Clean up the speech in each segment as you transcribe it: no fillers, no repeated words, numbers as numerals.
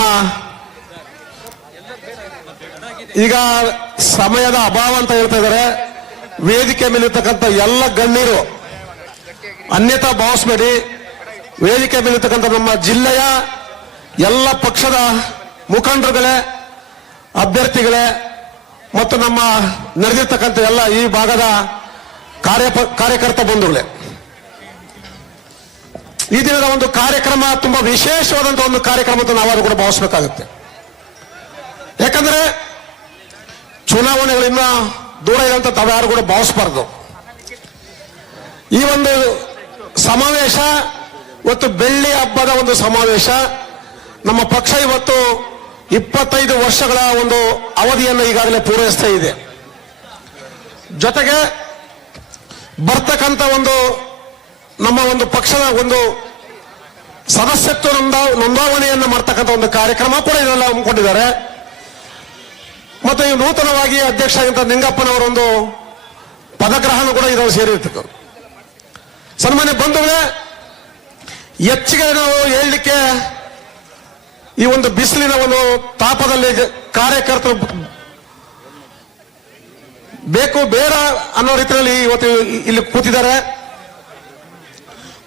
ನಮ್ಮ ಈಗ ಸಮಯದ ಅಭಾವ ಅಂತ ಹೇಳ್ತಾ ಇದ್ದಾರೆ. ವೇದಿಕೆ ಮೇಲಿರ್ತಕ್ಕಂಥ ಎಲ್ಲ ಗಣ್ಯರು ಅನ್ಯತಾ ಭಾವಿಸಬೇಡಿ. ವೇದಿಕೆ ಮೇಲಿರ್ತಕ್ಕಂಥ ನಮ್ಮ ಜಿಲ್ಲೆಯ ಎಲ್ಲ ಪಕ್ಷದ ಮುಖಂಡರುಗಳೇ, ಅಭ್ಯರ್ಥಿಗಳೇ ಮತ್ತು ನಮ್ಮ ನಡೆದಿರ್ತಕ್ಕಂಥ ಎಲ್ಲ ಈ ಭಾಗದ ಕಾರ್ಯಕರ್ತ ಬಂಧುಗಳೇ, ಈ ದಿನದ ಒಂದು ಕಾರ್ಯಕ್ರಮ ತುಂಬಾ ವಿಶೇಷವಾದಂತಹ ಒಂದು ಕಾರ್ಯಕ್ರಮ ಅಂತ ನಾವಾದ್ರೂ ಕೂಡ ಭಾವಿಸಬೇಕಾಗುತ್ತೆ. ಯಾಕಂದ್ರೆ ಚುನಾವಣೆಗಳಿಂದ ದೂರ ಇದೆ ಅಂತ ತಾವ್ಯಾರು ಕೂಡ ಭಾವಿಸಬಾರ್ದು. ಈ ಒಂದು ಸಮಾವೇಶ ಇವತ್ತು ಬೆಳ್ಳಿ ಹಬ್ಬದ ಒಂದು ಸಮಾವೇಶ. ನಮ್ಮ ಪಕ್ಷ ಇವತ್ತು 25 ವರ್ಷಗಳ ಒಂದು ಅವಧಿಯನ್ನು ಈಗಾಗಲೇ ಪೂರೈಸ್ತಾ ಇದೆ. ಜೊತೆಗೆ ಬರ್ತಕ್ಕಂಥ ಒಂದು ನಮ್ಮ ಒಂದು ಪಕ್ಷದ ಒಂದು ಸದಸ್ಯತ್ವ ನೋಂದಾವಣೆಯನ್ನು ಮಾಡ್ತಕ್ಕಂಥ ಒಂದು ಕಾರ್ಯಕ್ರಮ ಕೂಡ ಇದೆಲ್ಲ ಹಮ್ಮಿಕೊಂಡಿದ್ದಾರೆ. ಮತ್ತು ಈ ನೂತನವಾಗಿ ಅಧ್ಯಕ್ಷ ಆಗಿದ್ದ ನಿಂಗಪ್ಪನವರ ಒಂದು ಪದಗ್ರಹಣ ಕೂಡ ಇದರಲ್ಲಿ ಸೇರಿರ್ತಕ್ಕಂಥ. ಸನ್ಮಾನ್ಯ ಬಂಧುಗಳೇ, ಹೆಚ್ಚಿಗೆ ನಾವು ಹೇಳಲಿಕ್ಕೆ ಈ ಒಂದು ಬಿಸಿಲಿನ ಒಂದು ತಾಪದಲ್ಲಿ ಕಾರ್ಯಕರ್ತರು ಬೇಕು ಬೇಡ ಅನ್ನೋ ರೀತಿಯಲ್ಲಿ ಇವತ್ತು ಇಲ್ಲಿ ಕೂತಿದ್ದಾರೆ.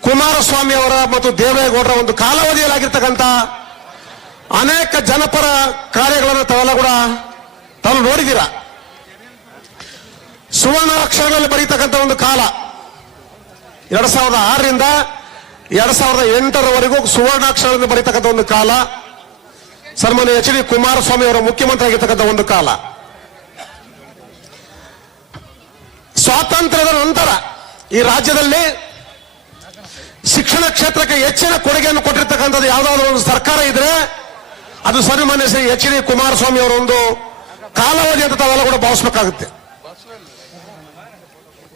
ಕುಮಾರಸ್ವಾಮಿ ಅವರ ಮತ್ತು ದೇವೇಗೌಡರ ಒಂದು ಕಾಲಾವಧಿಯಲ್ಲಿ ಆಗಿರ್ತಕ್ಕಂಥ ಅನೇಕ ಜನಪರ ಕಾರ್ಯಗಳನ್ನು ತಾವೆಲ್ಲ ಕೂಡ ತಾವು ನೋಡಿದ್ದೀರಾ. ಸುವರ್ಣ ಅಕ್ಷರಗಳಲ್ಲಿ ಬರೀತಕ್ಕಂಥ ಒಂದು ಕಾಲ 2006ರಿಂದ 2008ರವರೆಗೂ ಸುವರ್ಣಾಕ್ಷರದಿಂದ ಬರೀತಕ್ಕಂಥ ಒಂದು ಕಾಲ. ಸನ್ಮಾನ್ಯ ಎಚ್ ಡಿ ಕುಮಾರಸ್ವಾಮಿ ಅವರ ಮುಖ್ಯಮಂತ್ರಿ ಆಗಿರ್ತಕ್ಕಂಥ ಒಂದು ಕಾಲ. ಸ್ವಾತಂತ್ರ್ಯದ ನಂತರ ಈ ರಾಜ್ಯದಲ್ಲಿ ಶಿಕ್ಷಣ ಕ್ಷೇತ್ರಕ್ಕೆ ಹೆಚ್ಚಿನ ಕೊಡುಗೆಯನ್ನು ಕೊಟ್ಟಿರ್ತಕ್ಕಂಥದ್ದು ಯಾವುದಾದ್ರೂ ಒಂದು ಸರ್ಕಾರ ಇದ್ರೆ ಅದು ಸನ್ಮಾನ್ಯ ಶ್ರೀ ಎಚ್ ಡಿ ಕುಮಾರಸ್ವಾಮಿ ಅವರ ಒಂದು ಕಾಲಾವಧಿ ಅಂತ ತಾವೆಲ್ಲ ಕೂಡ ಭಾವಿಸಬೇಕಾಗುತ್ತೆ.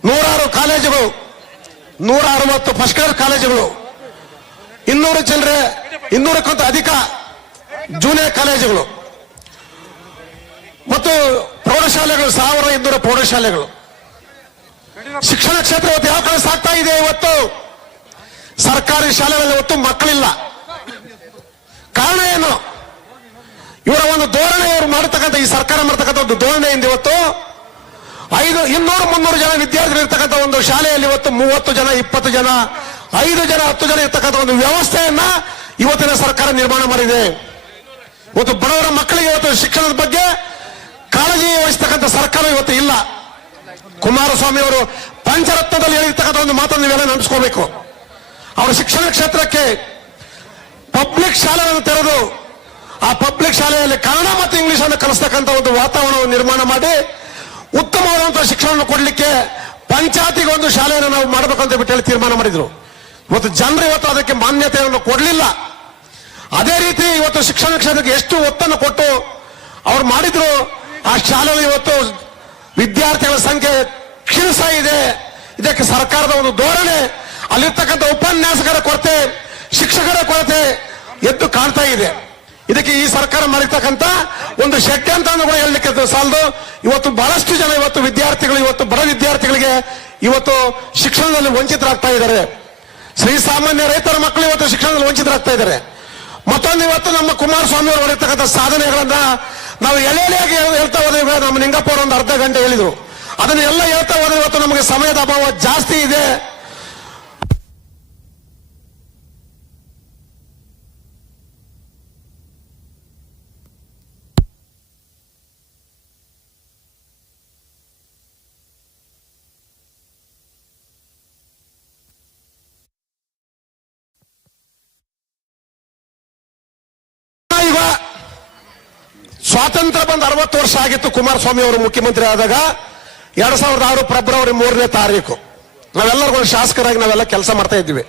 106 ಕಾಲೇಜುಗಳು, 160 ಫಸ್ಟ್ ಕ್ಲಾಸ್ ಕಾಲೇಜುಗಳು, 200 ಚಿಲ್ಲರೆ 200ಕ್ಕಿಂತ ಅಧಿಕ ಜೂನಿಯರ್ ಕಾಲೇಜುಗಳು ಮತ್ತು ಪ್ರೌಢಶಾಲೆಗಳು, 1200 ಪ್ರೌಢಶಾಲೆಗಳು. ಶಿಕ್ಷಣ ಕ್ಷೇತ್ರ ಇವತ್ತು ಯಾವ ಕಡೆ ಸಾಗ್ತಾ ಇದೆ? ಇವತ್ತು ಸರ್ಕಾರಿ ಶಾಲೆಗಳಲ್ಲಿ ಇವತ್ತು ಮಕ್ಕಳಿಲ್ಲ. ಕಾರಣ ಏನು? ಇವರ ಒಂದು ಧೋರಣೆ, ಇವರು ಮಾಡತಕ್ಕಂಥ ಈ ಸರ್ಕಾರ ಮಾಡತಕ್ಕಂಥ ಒಂದು ಧೋರಣೆಯಿಂದ ಇವತ್ತು 200-300 ಜನ ವಿದ್ಯಾರ್ಥಿಗಳು ಇರ್ತಕ್ಕಂಥ ಒಂದು ಶಾಲೆಯಲ್ಲಿ ಇವತ್ತು 30 ಜನ 20 ಜನ 5 ಜನ 10 ಜನ ಇರ್ತಕ್ಕಂಥ ಒಂದು ವ್ಯವಸ್ಥೆಯನ್ನ ಇವತ್ತಿನ ಸರ್ಕಾರ ನಿರ್ಮಾಣ ಮಾಡಿದೆ. ಇವತ್ತು ಬಡವರ ಮಕ್ಕಳಿಗೆ ಇವತ್ತು ಶಿಕ್ಷಣದ ಬಗ್ಗೆ ಕಾಳಜಿ ವಹಿಸ್ತಕ್ಕಂಥ ಸರ್ಕಾರ ಇವತ್ತು ಇಲ್ಲ. ಕುಮಾರಸ್ವಾಮಿ ಅವರು ಪಂಚರತ್ನದಲ್ಲಿ ಹೇಳಿರ್ತಕ್ಕಂಥ ಒಂದು ಮಾತನ್ನು ನೀವೆಲ್ಲ ನೆನಪಿಸ್ಕೋಬೇಕು. ಅವರ ಶಿಕ್ಷಣ ಕ್ಷೇತ್ರಕ್ಕೆ ಪಬ್ಲಿಕ್ ಶಾಲೆಗಳನ್ನು ತೆರೆದು ಆ ಪಬ್ಲಿಕ್ ಶಾಲೆಯಲ್ಲಿ ಕನ್ನಡ ಮತ್ತು ಇಂಗ್ಲಿಷ್ ಅನ್ನು ಕಲಿಸ್ತಕ್ಕಂಥ ಒಂದು ವಾತಾವರಣವನ್ನು ನಿರ್ಮಾಣ ಮಾಡಿ ಉತ್ತಮವಾದಂತಹ ಶಿಕ್ಷಣವನ್ನು ಕೊಡಲಿಕ್ಕೆ ಪಂಚಾಯತಿಗೆ ಒಂದು ಶಾಲೆಯನ್ನು ನಾವು ಮಾಡಬೇಕಂತ ಬಿಟ್ಟು ಹೇಳಿ ತೀರ್ಮಾನ ಮಾಡಿದ್ರು. ಇವತ್ತು ಜನರು ಇವತ್ತು ಅದಕ್ಕೆ ಮಾನ್ಯತೆಯನ್ನು ಕೊಡಲಿಲ್ಲ. ಅದೇ ರೀತಿ ಇವತ್ತು ಶಿಕ್ಷಣ ಕ್ಷೇತ್ರಕ್ಕೆ ಎಷ್ಟು ಒತ್ತನ್ನು ಕೊಟ್ಟು ಅವ್ರು ಮಾಡಿದ್ರು, ಆ ಶಾಲೆಯಲ್ಲಿ ಇವತ್ತು ವಿದ್ಯಾರ್ಥಿಗಳ ಸಂಖ್ಯೆ ಕ್ಷೀಣಿಸ್ತಾ ಇದೆ. ಇದಕ್ಕೆ ಸರ್ಕಾರದ ಒಂದು ಧೋರಣೆ, ಅಲ್ಲಿರ್ತಕ್ಕಂಥ ಉಪನ್ಯಾಸಕರ ಕೊರತೆ, ಶಿಕ್ಷಕರ ಕೊರತೆ ಎದ್ದು ಕಾಣ್ತಾ ಇದೆ. ಇದಕ್ಕೆ ಈ ಸರ್ಕಾರ ಮಾಡಿರ್ತಕ್ಕಂಥ ಒಂದು ಷಡ್ಯಂತ್ರ ಅಂತ ಕೂಡ ಹೇಳಲಿಕ್ಕೆ ಸಾಲದು. ಇವತ್ತು ಬಹಳಷ್ಟು ಜನ ಇವತ್ತು ವಿದ್ಯಾರ್ಥಿಗಳು, ಇವತ್ತು ಬಡ ವಿದ್ಯಾರ್ಥಿಗಳಿಗೆ ಇವತ್ತು ಶಿಕ್ಷಣದಲ್ಲಿ ವಂಚಿತರಾಗ್ತಾ ಇದ್ದಾರೆ. ಶ್ರೀಸಾಮಾನ್ಯ ರೈತರ ಮಕ್ಕಳು ಇವತ್ತು ಶಿಕ್ಷಣದಲ್ಲಿ ವಂಚಿತರಾಗ್ತಾ ಇದ್ದಾರೆ. ಮತ್ತೊಂದು ಇವತ್ತು ನಮ್ಮ ಕುಮಾರಸ್ವಾಮಿ ಅವರು ಮಾಡಿರ್ತಕ್ಕಂಥ ಸಾಧನೆಗಳನ್ನ ನಾವು ಎಳೆಯಾಗಿ ಹೇಳ್ತಾ ಹೋದ್ರೆ ನಮ್ಮ ನಿಂಗಪ್ಪ ಅವರು ಒಂದು ಅರ್ಧ ಗಂಟೆ ಹೇಳಿದ್ರು. ಅದನ್ನ ಎಲ್ಲ ಹೇಳ್ತಾ ಹೋದ್ರೆ ಇವತ್ತು ನಮಗೆ ಸಮಯದ ಅಭಾವ ಜಾಸ್ತಿ ಇದೆ. ಸ್ವಾತಂತ್ರ್ಯ ಬಂದು 60 ವರ್ಷ ಆಗಿತ್ತು. ಕುಮಾರಸ್ವಾಮಿ ಅವರು ಮುಖ್ಯಮಂತ್ರಿ ಆದಾಗ 2006 ಫೆಬ್ರವರಿ 3ನೇ ತಾರೀಕು ನಾವೆಲ್ಲರೂ ಶಾಸಕರಾಗಿ ನಾವೆಲ್ಲ ಕೆಲಸ ಮಾಡ್ತಾ ಇದ್ವಿ.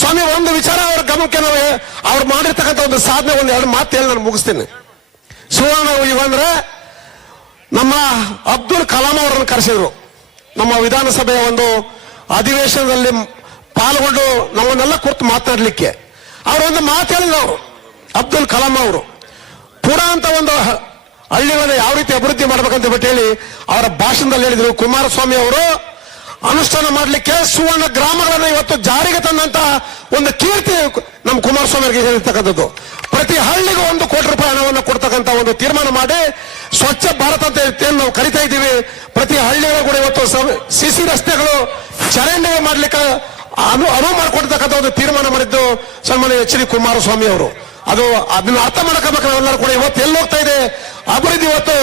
ಸ್ವಾಮಿ ಒಂದು ವಿಚಾರ ಅವ್ರ ಗಮನಕ್ಕೆ ನಾವು ಅವ್ರು ಮಾಡಿರ್ತಕ್ಕಂಥ ಒಂದು ಸಾಧನೆ ಒಂದು 2 ಮಾತು ಹೇಳಿ ನಾನು ಮುಗಿಸ್ತೀನಿ. ಸುವರ್ಣ ಯುಗ ಅಂದ್ರೆ ನಮ್ಮ ಅಬ್ದುಲ್ ಕಲಾಂ ಅವರನ್ನು ಕರೆಸಿದ್ರು. ನಮ್ಮ ವಿಧಾನಸಭೆಯ ಒಂದು ಅಧಿವೇಶನದಲ್ಲಿ ಪಾಲ್ಗೊಂಡು ನಮ್ಮನ್ನೆಲ್ಲ ಕುರಿತು ಮಾತನಾಡ್ಲಿಕ್ಕೆ ಅವರೊಂದು ಮಾತು ಹೇಳಿದ್ರು. ಅವರು ಅಬ್ದುಲ್ ಕಲಾಂ ಅವರು ಪುರ ಅಂತ ಒಂದು ಹಳ್ಳಿಗಳನ್ನ ಯಾವ ರೀತಿ ಅಭಿವೃದ್ಧಿ ಮಾಡ್ಬೇಕಂತ ಬಿಟ್ಟು ಹೇಳಿ ಅವರ ಭಾಷಣದಲ್ಲಿ ಹೇಳಿದ್ರು. ಕುಮಾರಸ್ವಾಮಿ ಅವರು ಅನುಷ್ಠಾನ ಮಾಡಲಿಕ್ಕೆ ಸುವರ್ಣ ಗ್ರಾಮಗಳನ್ನ ಇವತ್ತು ಜಾರಿಗೆ ತಂದಂತ ಒಂದು ಕೀರ್ತಿ ನಮ್ಮ ಕುಮಾರಸ್ವಾಮಿ ಅವರಿಗೆ ಹೇಳಿರ್ತಕ್ಕಂಥದ್ದು. ಪ್ರತಿ ಹಳ್ಳಿಗೂ 1 ಕೋಟಿ ರೂಪಾಯಿ ಹಣವನ್ನು ಕೊಡ್ತಕ್ಕಂಥ ಒಂದು ತೀರ್ಮಾನ ಮಾಡಿ ಸ್ವಚ್ಛ ಭಾರತ ಅಂತ ಏನು ನಾವು ಕರಿತಾ ಇದ್ದೀವಿ. ಪ್ರತಿ ಹಳ್ಳಿಗಳು ಕೂಡ ಇವತ್ತು ಸಿಸಿ ರಸ್ತೆಗಳು ಚರಂಡಿ ಮಾಡ್ಲಿಕ್ಕೆ ಅನುವು ಮಾಡಿಕೊಡ್ತಕ್ಕಂಥ ಒಂದು ತೀರ್ಮಾನ ಮಾಡಿದ್ದು ಸನ್ಮಾನ್ಯ ಎಚ್ ಡಿ ಕುಮಾರಸ್ವಾಮಿ ಅವರು. ಅದನ್ನ ಅರ್ಥ ಮಾಡ್ಕೋಬೇಕು ನಾವೆಲ್ಲರೂ ಕೂಡ. ಇವತ್ತು ಎಲ್ಲಿ ಹೋಗ್ತಾ ಇದೆ ಅಭಿವೃದ್ಧಿ? ಇವತ್ತು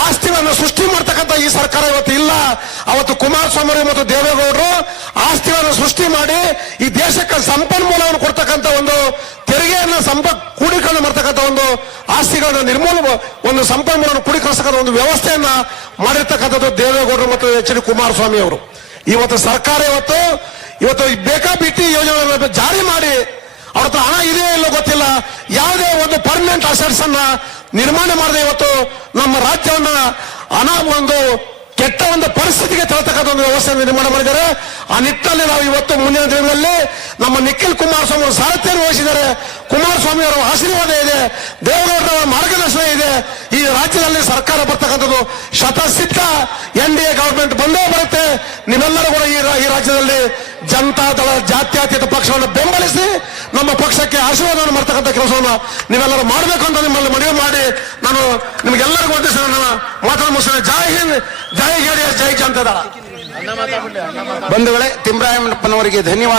ಆಸ್ತಿಗಳನ್ನು ಸೃಷ್ಟಿ ಮಾಡ್ತಕ್ಕಂಥ ಈ ಸರ್ಕಾರ ಇವತ್ತು ಇಲ್ಲ. ಅವತ್ತು ಕುಮಾರಸ್ವಾಮಿ ಅವರು ಮತ್ತು ದೇವೇಗೌಡರು ಆಸ್ತಿಗಳನ್ನು ಸೃಷ್ಟಿ ಮಾಡಿ ಈ ದೇಶಕ್ಕೆ ಸಂಪನ್ಮೂಲವನ್ನು ಕೊಡ್ತಕ್ಕಂಥ ಒಂದು ತೆರಿಗೆಯನ್ನು ಕೂಡೀಕರಣ ಮಾಡ್ತಕ್ಕಂಥ ಒಂದು ಆಸ್ತಿಗಳನ್ನ ಒಂದು ಸಂಪನ್ಮೂಲವನ್ನು ಕೂಡೀಕರಿಸತಕ್ಕಂಥ ಒಂದು ವ್ಯವಸ್ಥೆಯನ್ನ ಮಾಡಿರ್ತಕ್ಕಂಥದ್ದು ದೇವೇಗೌಡರು ಮತ್ತು ಎಚ್ ಡಿ ಕುಮಾರಸ್ವಾಮಿ ಅವರು. ಇವತ್ತು ಸರ್ಕಾರ ಇವತ್ತು ಬೇಕಾಬಿಟ್ಟಿ ಯೋಜನೆಗಳನ್ನು ಜಾರಿ ಮಾಡಿ ಅವ್ರ ಹತ್ರ ಹಣ ಇದೆಯೋ ಇಲ್ಲೋ ಗೊತ್ತಿಲ್ಲ, ಯಾವುದೇ ಒಂದು ಪರ್ಮನೆಂಟ್ ಅಸೆಟ್ಸ್ ಅನ್ನ ನಿರ್ಮಾಣ ಮಾಡದೆ ಇವತ್ತು ನಮ್ಮ ರಾಜ್ಯವನ್ನ ಒಂದು ಕೆಟ್ಟ ಒಂದು ಪರಿಸ್ಥಿತಿಗೆ ತರತಕ್ಕಂಥ ಒಂದು ವ್ಯವಸ್ಥೆಯನ್ನು ನಿರ್ಮಾಣ ಮಾಡಿದ್ದಾರೆ. ಆ ನಿಟ್ಟಿನಲ್ಲಿ ನಾವು ಇವತ್ತು ಮುಂದಿನ ದಿನಗಳಲ್ಲಿ ನಮ್ಮ ನಿಖಿಲ್ ಕುಮಾರಸ್ವಾಮಿ ಅವರು ಸಾರಥ್ಯವನ್ನು ವಹಿಸಿದ್ದಾರೆ. ಕುಮಾರಸ್ವಾಮಿ ಅವರ ಆಶೀರ್ವಾದ ಇದೆ, ದೇವೇಗೌಡರ ಮಾರ್ಗದರ್ಶನ ಇದೆ. ಈ ರಾಜ್ಯದಲ್ಲಿ ಸರ್ಕಾರ ಬರ್ತಕ್ಕಂಥದ್ದು ಶತಸಿದ್ಧ NDA ಗವರ್ಮೆಂಟ್ ಬಂದೇ ಬರುತ್ತೆ. ನೀವೆಲ್ಲರೂ ಕೂಡ ಈ ರಾಜ್ಯದಲ್ಲಿ ಜನತಾದಳ ಜಾತ್ಯತೀತ ಪಕ್ಷವನ್ನು ಬೆಂಬಲಿಸಿ ನಮ್ಮ ಪಕ್ಷಕ್ಕೆ ಆಶೀರ್ವಾದವನ್ನು ಮಾಡ್ತಕ್ಕಂಥ ಕೆಲಸವನ್ನು ನೀವೆಲ್ಲರೂ ಮಾಡಬೇಕು ಅಂತ ನಿಮ್ಮಲ್ಲಿ ಮನವಿ ಮಾಡಿ ನಾನು ನಿಮಗೆಲ್ಲರಿಗೂ ಒಂದಿಸ ನನ್ನ ಮಾತನ್ನು ಮುಗಿಸ್ತೇನೆ. ಜೈ ಹಿಂದ್, ಜೈ JDS, ಜೈ ಜನತಾದಳ. ಬಂಧುಗಳೇ, ತಿಮ್ಮರಾಯಪ್ಪನವರಿಗೆ ಧನ್ಯವಾದ.